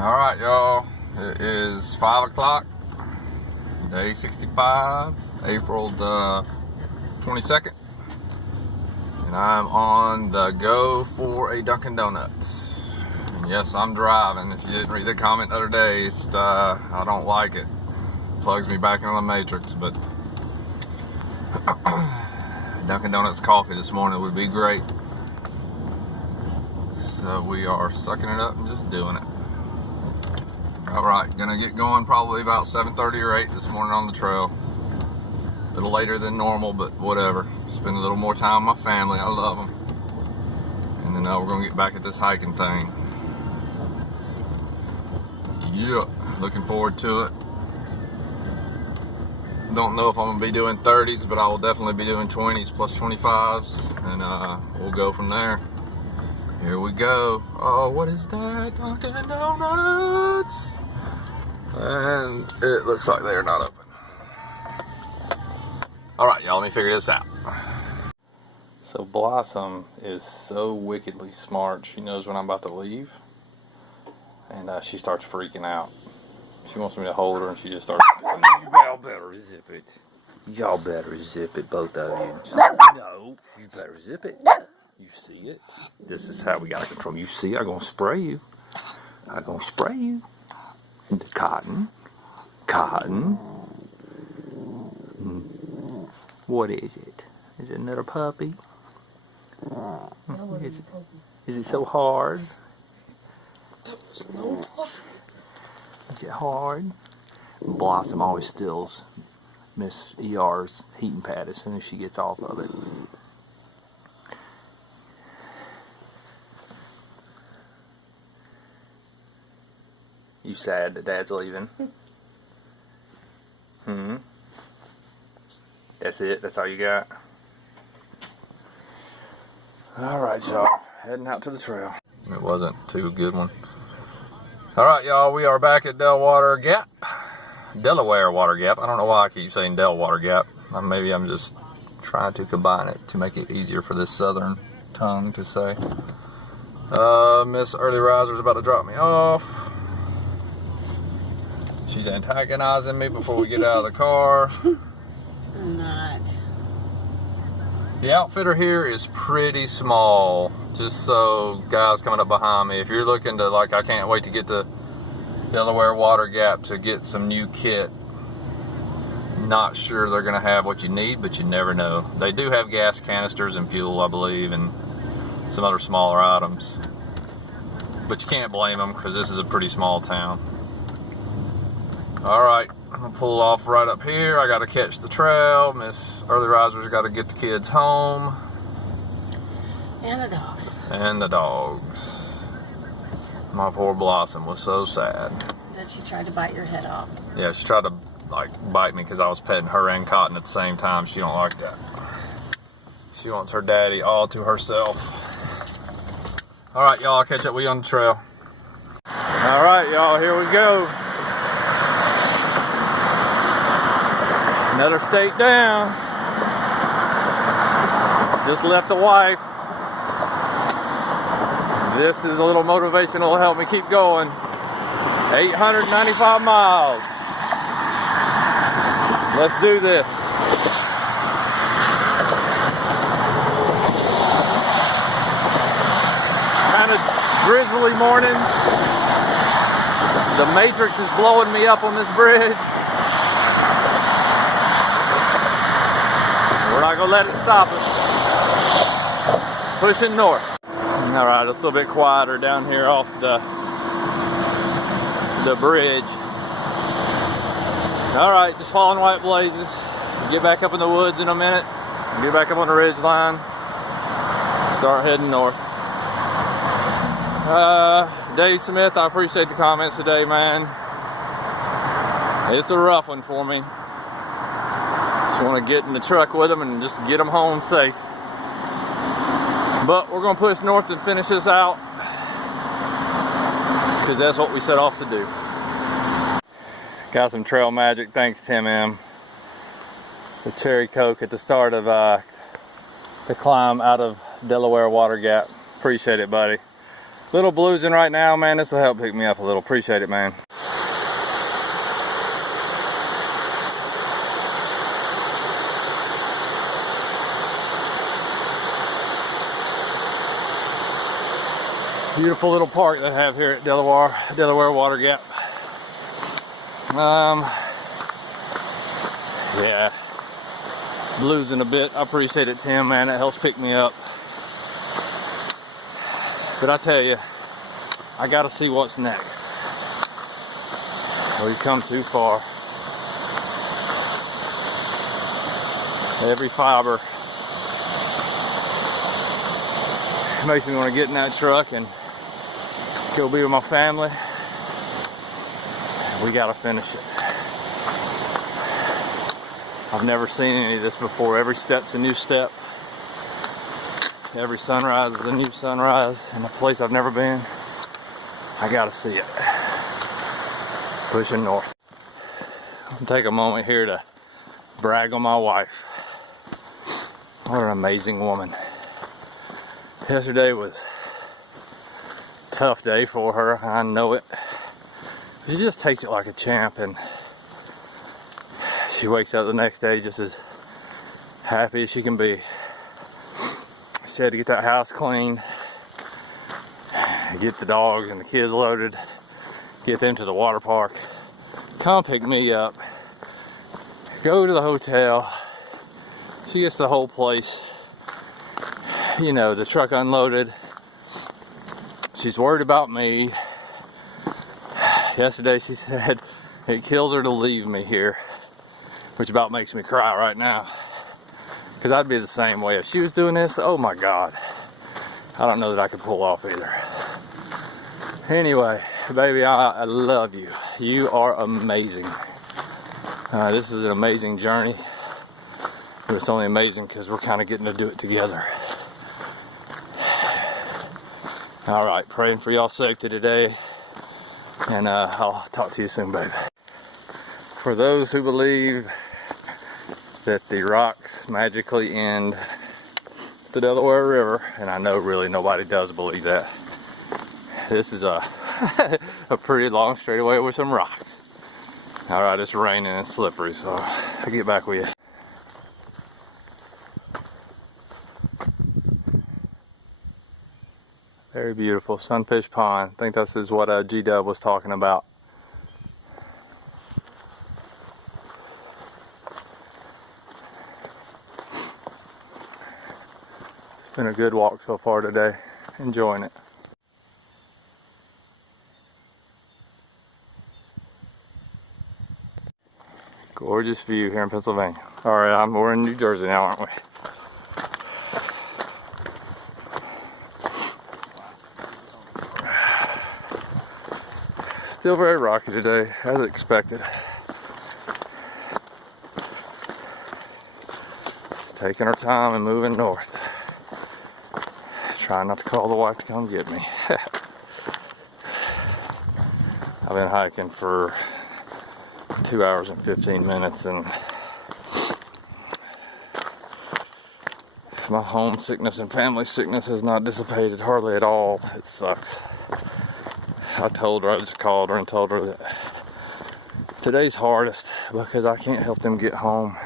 Alright, y'all, it is 5 o'clock, day 65, April the 22nd, and I'm on the go for a Dunkin' Donuts. And yes, I'm driving. If you didn't read the comment the other day, I don't like it. Plugs me back into the matrix, but Dunkin' Donuts coffee this morning would be great. So we are sucking it up and just doing it. Alright, gonna get going probably about 7:30 or 8 this morning on the trail. A little later than normal, but whatever. Spend a little more time with my family. I love them. And then we're gonna get back at this hiking thing. Yeah, looking forward to it. Don't know if I'm gonna be doing 30s, but I will definitely be doing 20s plus 25s, and we'll go from there. Here we go. Oh, what is that? Dunkin' Donuts! And it looks like they're not open. Alright, y'all, let me figure this out. So Blossom is so wickedly smart. She knows when I'm about to leave. And she starts freaking out. She wants me to hold her and she just starts, y'all better zip it. Y'all better zip it, both of you. No, you better zip it. You see it? This is how we gotta control. You see, I'm gonna spray you. I'm gonna spray you. The cotton. What is it? Is it another puppy? Is it so hard? Is it hard? Blossom always steals Miss ER's heating pad as soon as she gets off of it. You sad that Dad's leaving? That's it? That's all you got? Alright, y'all. Heading out to the trail. It wasn't too good one. Alright, y'all. We are back at Delaware Water Gap. I don't know why I keep saying Delaware Gap. Maybe I'm just trying to combine it to make it easier for this southern tongue to say. Miss Early Riser's about to drop me off. She's antagonizing me before we get out of the car. I'm not. The outfitter here is pretty small. Just so guys coming up behind me, if you're looking to, like, I can't wait to get to Delaware Water Gap to get some new kit. Not sure they're going to have what you need, but you never know. They do have gas canisters and fuel, I believe, and some other smaller items. But you can't blame them because this is a pretty small town. Alright, I'm going to pull off right up here. I got to catch the trail. Miss Early Riser's got to get the kids home. And the dogs. And the dogs. My poor Blossom was so sad. That she tried to bite your head off. Yeah, she tried to bite me because I was petting her and Cotton at the same time. She don't like that. She wants her daddy all to herself. Alright, y'all, I'll catch up with you on the trail. Alright, y'all, here we go. Another state down. Just left the wife. This is a little motivational to help me keep going. 895 miles. Let's do this. Kind of drizzly morning. The matrix is blowing me up on this bridge. We're not gonna let it stop us. Pushing north. Alright, it's a little bit quieter down here off the bridge. Alright, just following white blazes. Get back up in the woods in a minute. Get back up on the ridge line. Start heading north. Dave Smith, I appreciate the comments today, man. It's a rough one for me. Just want to get in the truck with them and just get them home safe. But we're going to push north and finish this out because that's what we set off to do. Got some trail magic, thanks Tim M. The cherry coke at the start of the climb out of Delaware Water Gap. Appreciate it, buddy. Little bluesing right now, man. This will help pick me up a little. Appreciate it, man. Beautiful little park they have here at Delaware Water Gap. Yeah, bluesing a bit. I appreciate it, Tim, man. It helps pick me up. But I tell you, I gotta see what's next. We've come too far. Every fiber makes me want to get in that truck and go be with my family. We gotta finish it. I've never seen any of this before. Every step's a new step. Every sunrise is a new sunrise in a place I've never been. I gotta see it. Pushing north. I'll take a moment here to brag on my wife. What an amazing woman. Yesterday was a tough day for her. I know it. She just takes it like a champ, and she wakes up the next day just as happy as she can be. She had to get that house cleaned, get the dogs and the kids loaded, get them to the water park, come pick me up, go to the hotel. She gets the whole place, you know, the truck unloaded. She's worried about me. Yesterday she said it kills her to leave me here, which about makes me cry right now. Because I'd be the same way if she was doing this. Oh my God. I don't know that I could pull off either. Anyway, baby, I love you. You are amazing. This is an amazing journey. But it's only amazing because we're kind of getting to do it together. All right, praying for y'all safety today. And I'll talk to you soon, baby. For those who believe that the rocks magically end the Delaware River, and I know really nobody does believe that. This is a a pretty long straightaway with some rocks. All right, it's raining and slippery, so I'll get back with you. Very beautiful, Sunfish Pond. I think this is what G-Dub was talking about. It's been a good walk so far today. Enjoying it. Gorgeous view here in Pennsylvania. All right, we're in New Jersey now, aren't we? Still very rocky today, as expected. Just taking our time and moving north. Trying not to call the wife to come get me. I've been hiking for 2 hours and 15 minutes, and my homesickness and family sickness has not dissipated hardly at all. It sucks. I told her, I just called her and told her that today's hardest because I can't help them get home.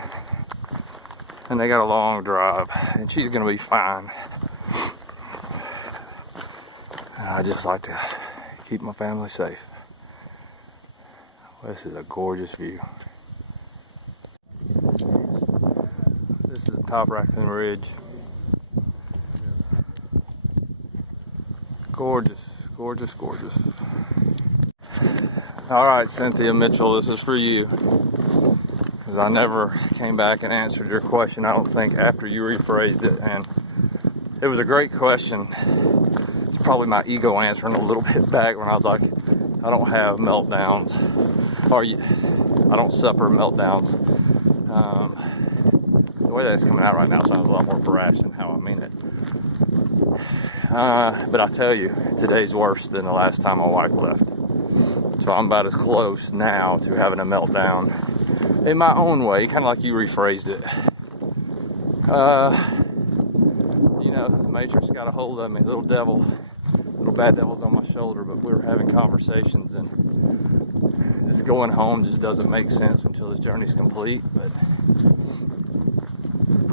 And they got a long drive, and she's gonna be fine. I just like to keep my family safe. This is a gorgeous view. This is the top Raccoon Ridge. Gorgeous, gorgeous, gorgeous. All right, Cynthia Mitchell, this is for you. Because I never came back and answered your question, I don't think, after you rephrased it. And it was a great question. It's probably my ego answering a little bit back when I was like, I don't have meltdowns. I don't suffer meltdowns. The way that's coming out right now sounds a lot more brash than how I mean it. But I tell you, today's worse than the last time my wife left. So I'm about as close now to having a meltdown in my own way, kind of like you rephrased it. You know, the Matrix got a hold of me, little devil little bad devil's on my shoulder, but we were having conversations, and just going home just doesn't make sense until this journey's complete. But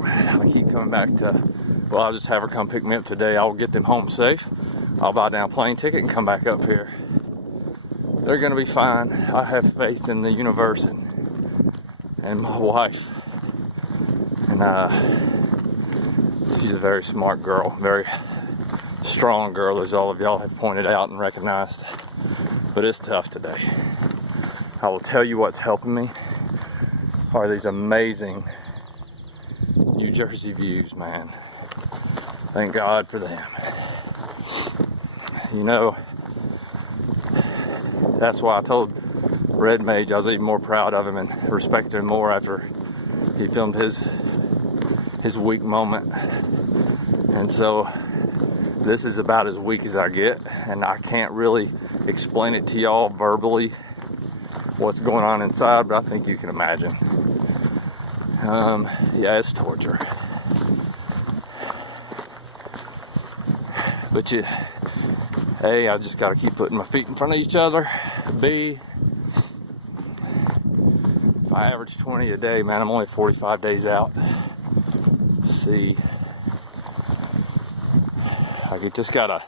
I keep coming back to, well, I'll just have her come pick me up today. I'll get them home safe. I'll buy down a plane ticket and come back up here. They're gonna be fine. I have faith in the universe and my wife. And she's a very smart girl, very strong girl, as all of y'all have pointed out and recognized. But it's tough today. I will tell you what's helping me are these amazing New Jersey views, man. Thank God for them. You know, that's why I told Red Mage I was even more proud of him and respected him more after he filmed his weak moment. And so this is about as weak as I get, and I can't really explain it to y'all verbally what's going on inside, but I think you can imagine. Yeah, it's torture. But A, I just gotta keep putting my feet in front of each other. B, if I average 20 a day, man, I'm only 45 days out. C, I just gotta,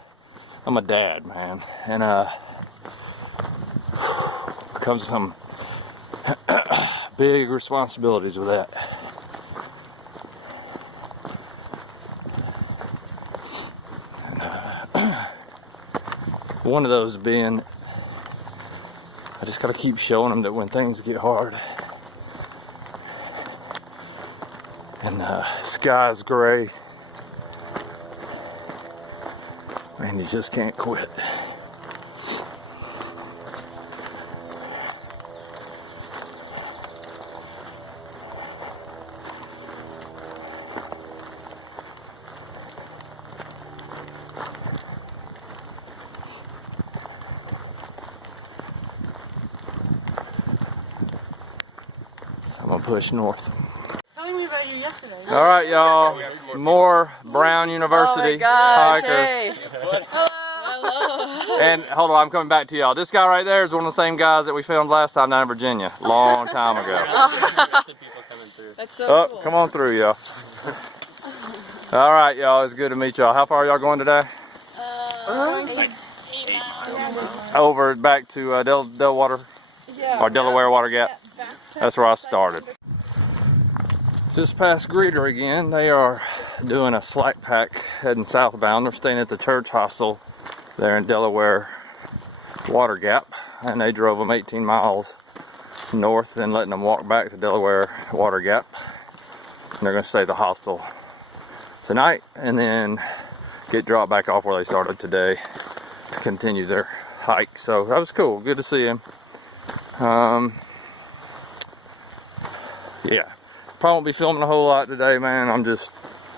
I'm a dad, man, and comes some big responsibilities with that. One of those being, I just gotta keep showing them that when things get hard and the sky's gray, and you just can't quit. I'm gonna push north. Telling me about you yesterday. All right, y'all. More Brown University hikers. Hey. Hello. And hold on, I'm coming back to y'all. This guy right there is one of the same guys that we filmed last time down in Virginia, long time ago. That's so cool. Come on through, y'all. All right, y'all. It's good to meet y'all. How far are y'all going today? 8 miles. Over back to Delwater or Delaware Water Gap. That's where I started. Just past Greeter again. They are doing a slack pack heading southbound. They're staying at the church hostel there in Delaware Water Gap, and they drove them 18 miles north and letting them walk back to Delaware Water Gap. And they're going to stay at the hostel tonight and then get dropped back off where they started today to continue their hike. So that was cool. Good to see him. Yeah, probably won't be filming a whole lot today, man. I'm just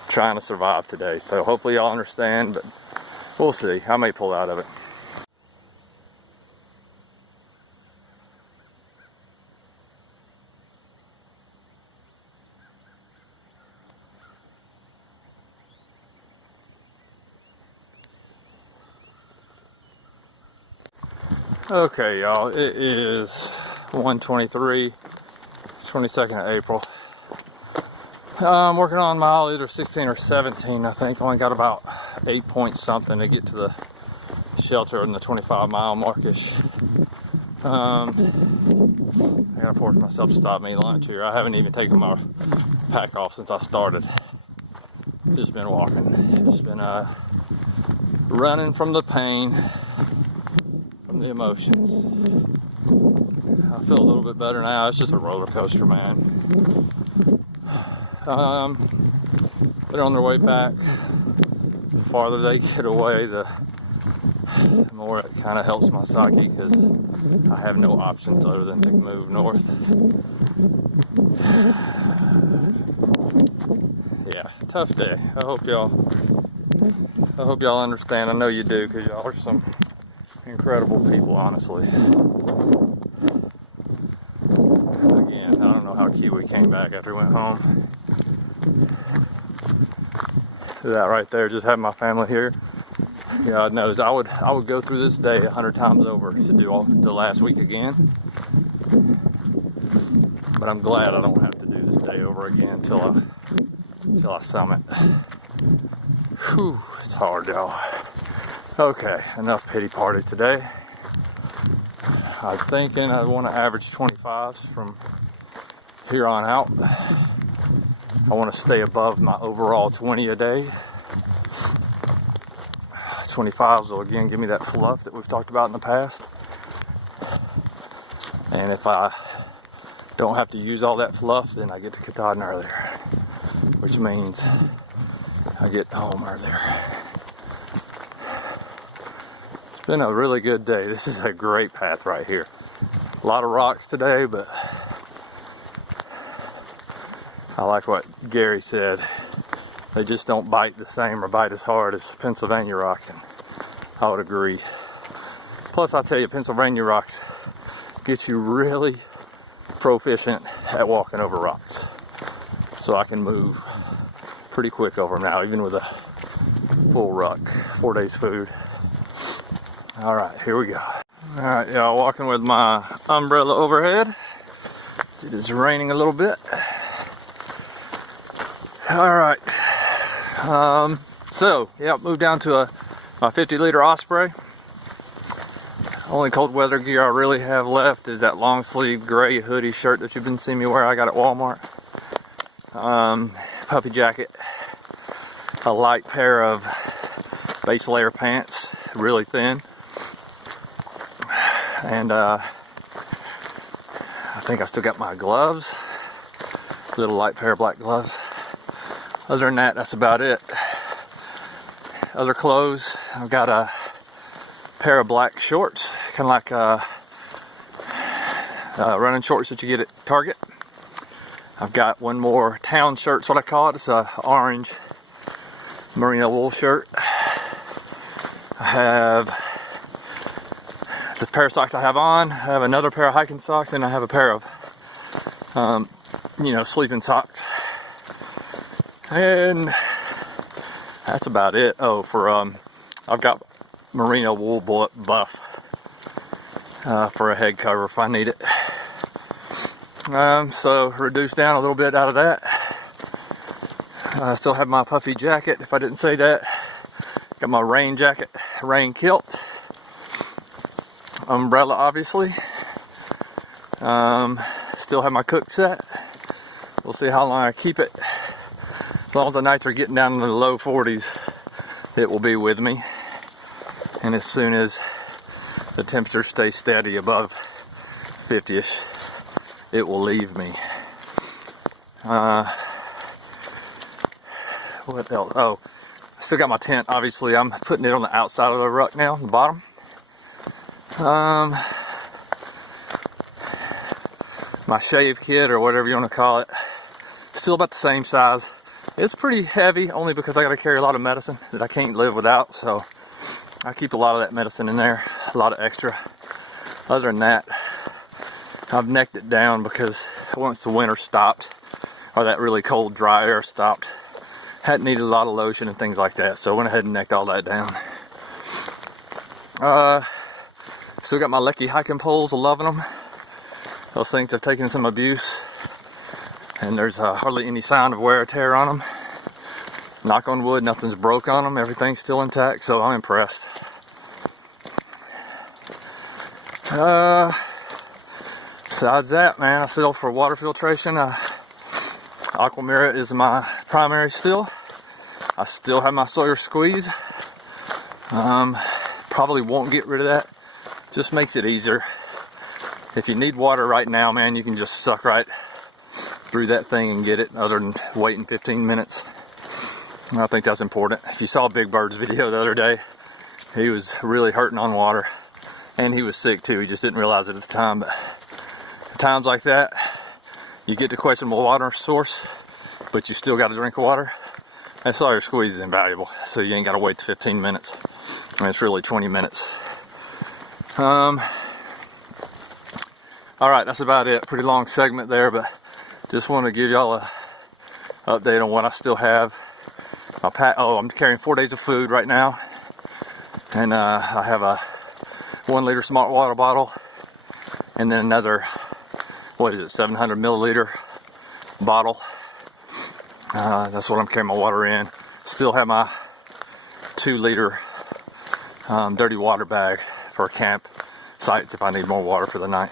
trying to survive today. So hopefully y'all understand, but we'll see. I may pull out of it. Okay, y'all, it is 1:23, 22nd of April. I'm working on mile either 16 or 17, I think. Only got about 8 point something to get to the shelter in the 25-mile markish. I gotta force myself to stop and eat lunch here. I haven't even taken my pack off since I started. Just been walking. Just been running from the pain, from the emotions. I feel a little bit better now. It's just a roller coaster, man. They're on their way back. The farther they get away, the more it kind of helps my psyche, because I have no options other than to move north. Yeah, tough day. I hope y'all understand. I know you do, because y'all are some incredible people, honestly. Again, I don't know how Kiwi came back after he went home. That right there, just having my family here. God knows I would go through this day 100 times over to do all the last week again. But I'm glad I don't have to do this day over again till I summit. Whew, it's hard, y'all. Okay, enough pity party today. I'm thinking I want to average 25s from here on out. I want to stay above my overall 20 a day. 25s will again give me that fluff that we've talked about in the past. And if I don't have to use all that fluff, then I get to Katahdin earlier, which means I get home earlier. It's been a really good day. This is a great path right here. A lot of rocks today, but I like what Gary said. They just don't bite the same or bite as hard as Pennsylvania rocks, and I would agree. Plus, I tell you, Pennsylvania rocks get you really proficient at walking over rocks. So I can move pretty quick over them now, even with a full ruck, 4 days food. All right, here we go. All right, y'all, walking with my umbrella overhead. It is raining a little bit. All right. So, yeah, moved down to my 50-liter Osprey. Only cold weather gear I really have left is that long sleeve gray hoodie shirt that you've been seeing me wear. I got at Walmart. Puffy jacket. A light pair of base layer pants, really thin. And I think I still got my gloves. Little light pair of black gloves. Other than that, that's about it. Other clothes, I've got a pair of black shorts, kind of like running shorts that you get at Target. I've got one more town shirt, that's what I call it. It's a orange merino wool shirt. I have the pair of socks I have on. I have another pair of hiking socks, and I have a pair of, sleeping socks. And that's about it. Oh, I've got merino wool buff for a head cover if I need it. So reduce down a little bit out of that. I still have my puffy jacket, if I didn't say that. Got my rain jacket, rain kilt. Umbrella, obviously. Still have my cook set. We'll see how long I keep it. As long as the nights are getting down into the low 40s, it will be with me. And as soon as the temperature stays steady above 50ish, it will leave me. What else? Oh, I still got my tent. Obviously, I'm putting it on the outside of the ruck now, the bottom. My shave kit, or whatever you want to call it, still about the same size. It's pretty heavy, only because I got to carry a lot of medicine that I can't live without, so I keep a lot of that medicine in there, a lot of extra. Other than that, I've necked it down because once the winter stopped, or that really cold, dry air stopped, hadn't needed a lot of lotion and things like that, so I went ahead and necked all that down. Still got my Lecky hiking poles, I'm loving them. Those things have taken some abuse, and there's hardly any sign of wear or tear on them. Knock on wood, nothing's broke on them, everything's still intact, so I'm impressed. Besides that, man, I settled for water filtration. Aquamira is my primary still. I still have my Sawyer squeeze. Probably won't get rid of that. Just makes it easier. If you need water right now, man, you can just suck right through that thing and get it, other than waiting 15 minutes. And I think that's important. If you saw Big Bird's video the other day, he was really hurting on water, and he was sick too. He just didn't realize it at the time. But at times like that, you get to questionable water source, but you still got to drink water. That Sawyer squeeze is invaluable, so you ain't got to wait 15 minutes. I mean, it's really 20 minutes. All right, that's about it. Pretty long segment there, but just want to give y'all a update on what I still have. I'm carrying 4 days of food right now. And I have a 1 liter smart water bottle, and then another, what is it, 700 milliliter bottle. That's what I'm carrying my water in. Still have my 2 liter dirty water bag for camp sites if I need more water for the night.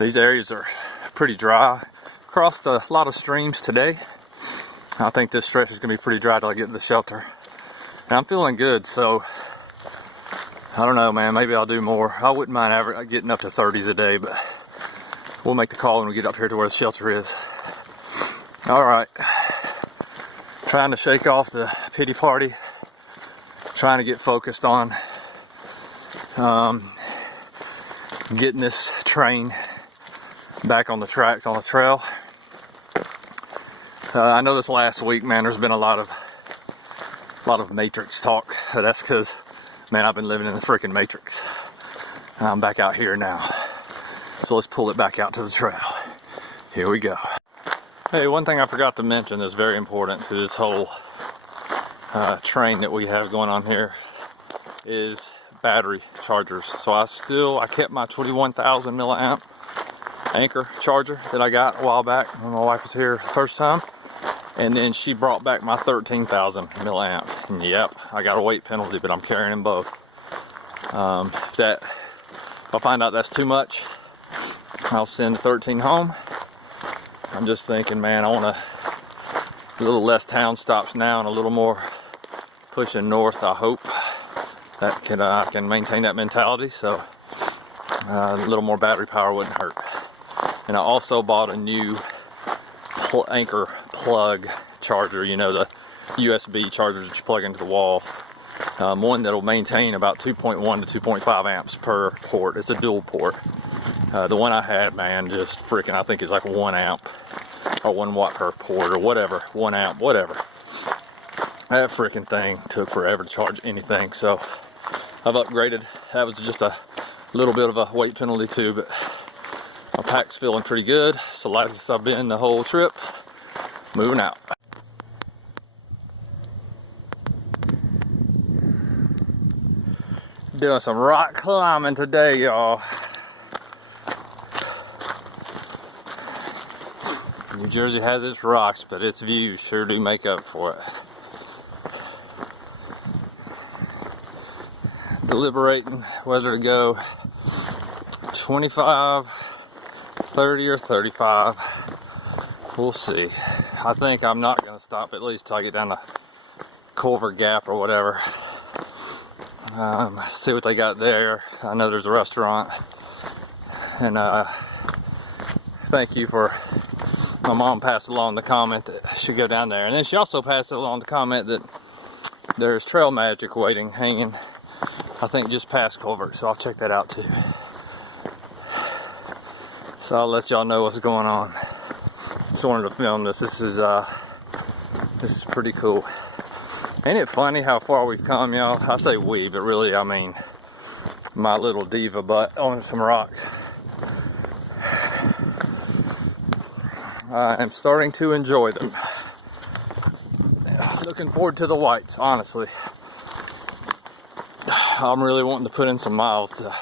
These areas are pretty dry. Crossed a lot of streams today. I think this stretch is gonna be pretty dry till I get to the shelter. And I'm feeling good, so I don't know, man, maybe I'll do more. I wouldn't mind getting up to 30s a day, but we'll make the call when we get up here to where the shelter is. All right, trying to shake off the pity party, trying to get focused on getting this train back on the tracks on the trail. I know this last week, man, there's been a lot of Matrix talk. That's because, man, I've been living in the freaking Matrix. And I'm back out here now. So let's pull it back out to the trail. Here we go. Hey, one thing I forgot to mention that's very important to this whole train that we have going on here is battery chargers. So I kept my 21,000 milliamp Anchor charger that I got a while back when my wife was here the first time. And then she brought back my 13,000 milliamp. And yep, I got a weight penalty, but I'm carrying them both. If I find out that's too much, I'll send the 13 home. I'm just thinking, man, I want a little less town stops now and a little more pushing north. I hope that I can maintain that mentality. So a little more battery power wouldn't hurt. And I also bought a new Anchor plug charger, you know, the USB chargers that you plug into the wall. One that'll maintain about 2.1 to 2.5 amps per port. It's a dual port. The one I had, man, just freaking, I think it's like 1 amp or 1 watt per port or whatever, 1 amp, whatever. That freaking thing took forever to charge anything, so I've upgraded. That was just a little bit of a weight penalty too, but my pack's feeling pretty good. So lightest I've been the whole trip. Moving out. Doing some rock climbing today, y'all. New Jersey has its rocks, but its views sure do make up for it. Deliberating whether to go 25, 30, or 35. We'll see. I think I'm not going to stop at least till I get down to Culver Gap or whatever. See what they got there. I know there's a restaurant. And thank you for, my mom passed along the comment that I should go down there. And then she also passed along the comment that there's Trail Magic hanging, I think just past Culver. So I'll check that out too. So I'll let y'all know what's going on. Just wanted to film this. This is pretty cool. Ain't it funny how far we've come, y'all? I say we, but really I mean my little diva butt on some rocks. I am starting to enjoy them. Looking forward to the whites, honestly. I'm really wanting to put in some miles to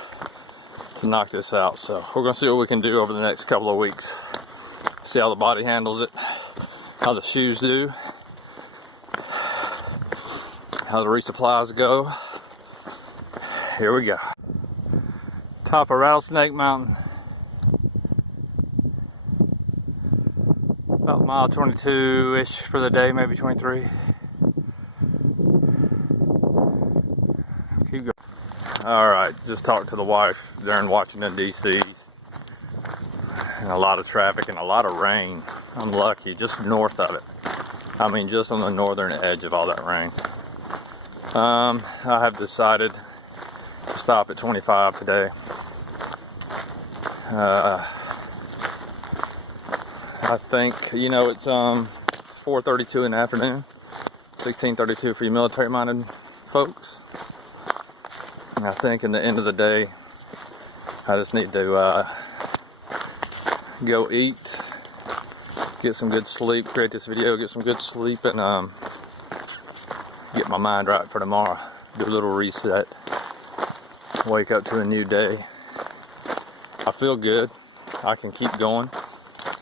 knock this out. So we're gonna see what we can do over the next couple of weeks. See how the body handles it, how the shoes do, how the resupplies go. Here we go. Top of Rattlesnake Mountain. About mile 22-ish for the day, maybe 23. Keep going. All right, just talked to the wife during Washington, D.C. And a lot of traffic and a lot of rain. I'm lucky, just north of it. I mean, just on the northern edge of all that rain. I have decided to stop at 25 today. I think, you know, it's 4:32 in the afternoon, 16:32 for you military-minded folks. And I think in the end of the day, I just need to go eat, get some good sleep, create this video, get some good sleep, and get my mind right for tomorrow. do a little reset, wake up to a new day. I feel good. I can keep going.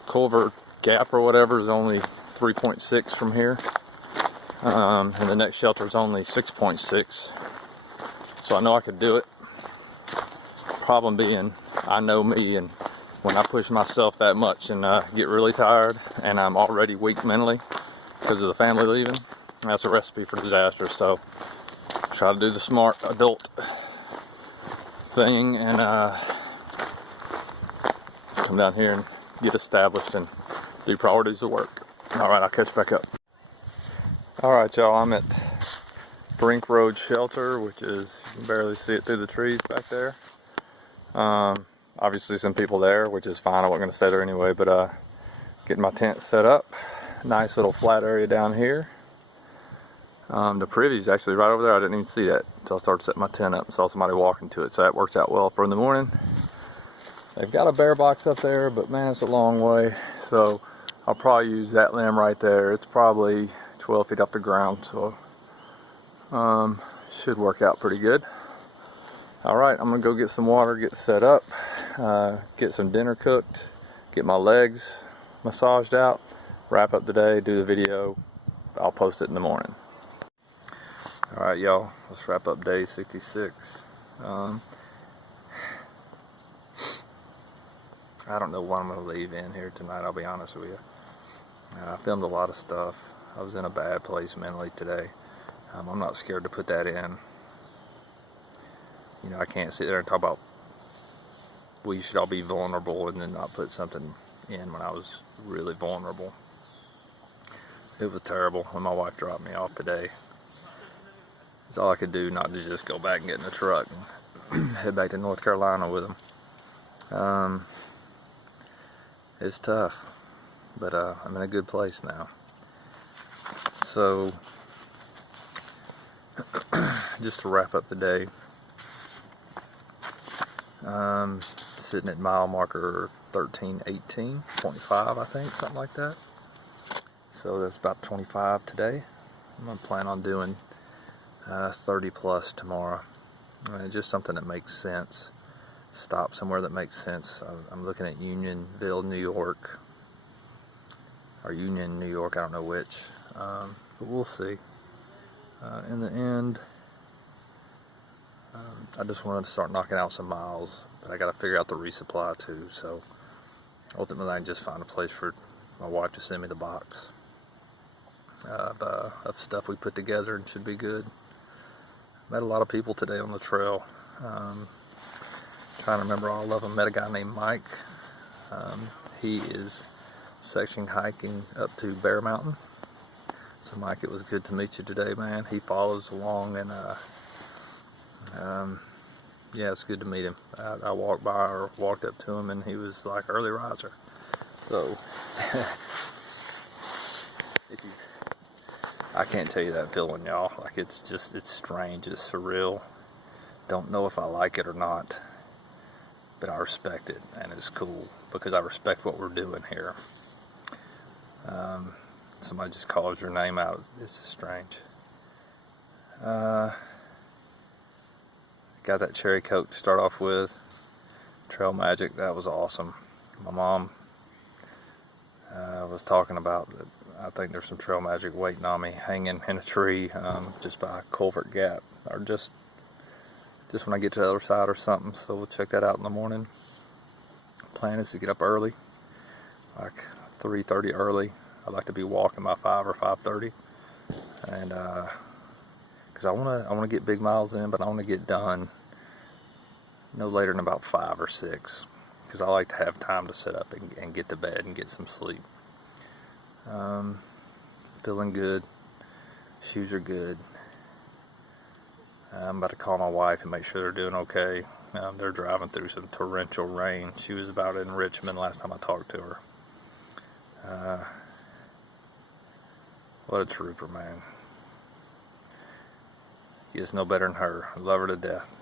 Culvert Gap or whatever is only 3.6 from here, and the next shelter is only 6.6, so I know I could do it. Problem being, I know me, and when I push myself that much and get really tired and I'm already weak mentally because of the family leaving, that's a recipe for disaster. So try to do the smart adult thing and come down here and get established and do priorities of work. Alright, I'll catch back up. Alright y'all, I'm at Brink Road Shelter, which is, you can barely see it through the trees back there. Obviously some people there, which is fine. I wasn't going to stay there anyway, but getting my tent set up. Nice little flat area down here. The privy's actually right over there. I didn't even see that until I started setting my tent up and saw somebody walking to it, so that works out well for in the morning. They've got a bear box up there, but man, it's a long way, so I'll probably use that limb right there. It's probably 12 feet off the ground, so should work out pretty good. Alright, I'm gonna go get some water, get set up, get some dinner cooked, get my legs massaged out, wrap up the day, do the video. I'll post it in the morning. Alright y'all, let's wrap up day 66. I don't know what I'm going to leave in here tonight, I'll be honest with you. I filmed a lot of stuff. I was in a bad place mentally today. I'm not scared to put that in. You know, I can't sit there and talk about we should all be vulnerable and then not put something in when I was really vulnerable. It was terrible when my wife dropped me off today. It's all I could do not to just go back and get in the truck and head back to North Carolina with them. It's tough, but I'm in a good place now. So, just to wrap up the day, sitting at mile marker 1318.5, I think, something like that. So that's about 25 today. I'm gonna plan on doing 30 plus tomorrow. Just something that makes sense. Stop somewhere that makes sense. I'm looking at Unionville, New York, or Union, New York, I don't know which, but we'll see. In the end, I just wanted to start knocking out some miles, but I got to figure out the resupply too, so ultimately I can just find a place for my wife to send me the box of stuff we put together, and should be good. Met a lot of people today on the trail. Trying to remember all of them. Met a guy named Mike. He is section hiking up to Bear Mountain. So Mike, it was good to meet you today, man. He follows along, and yeah, it's good to meet him. I walked by or walked up to him, and he was like early riser. So I can't tell you that feeling, y'all. Like, it's strange, it's surreal. Don't know if I like it or not, but I respect it, and it's cool because I respect what we're doing here. Somebody just calls your name out. It's just strange. Got that cherry coke to start off with. Trail Magic, that was awesome. My mom was talking about that. I think there's some Trail Magic waiting on me, hanging in a tree just by Culvert Gap, or just when I get to the other side or something. So we'll check that out in the morning. Plan is to get up early, like 3:30 early. I'd like to be walking by 5 or 5:30, and because I want to get big miles in, but I want to get done no later than about 5 or 6, because I like to have time to sit up and get to bed and get some sleep. Feeling good. Shoes are good. I'm about to call my wife and make sure they're doing okay. They're driving through some torrential rain. She was about in Richmond last time I talked to her. What a trooper, man. Gets no better than her. I love her to death.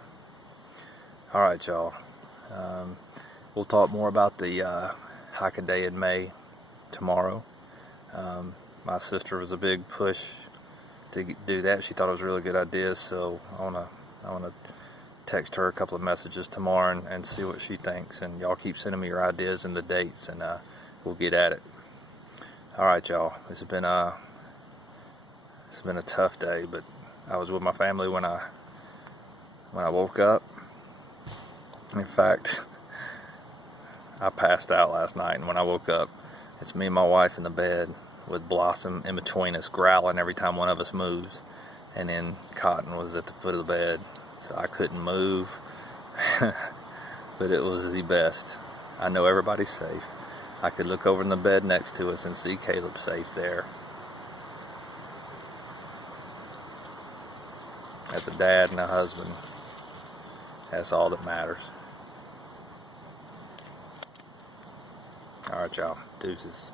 Alright, y'all. We'll talk more about the hike-a-day in May tomorrow. My sister was a big push to do that. She thought it was a really good idea, so I wanna text her a couple of messages tomorrow and see what she thinks. And y'all keep sending me your ideas and the dates, and we'll get at it. All right, y'all. It's been a tough day, but I was with my family when I woke up. In fact, I passed out last night, and when I woke up, it's me and my wife in the bed with Blossom in between us, growling every time one of us moves, and then Cotton was at the foot of the bed, so I couldn't move. But it was the best. I know everybody's safe. I could look over in the bed next to us and see Caleb safe there. That's a dad and a husband. That's all that matters. All right, y'all. Deuces.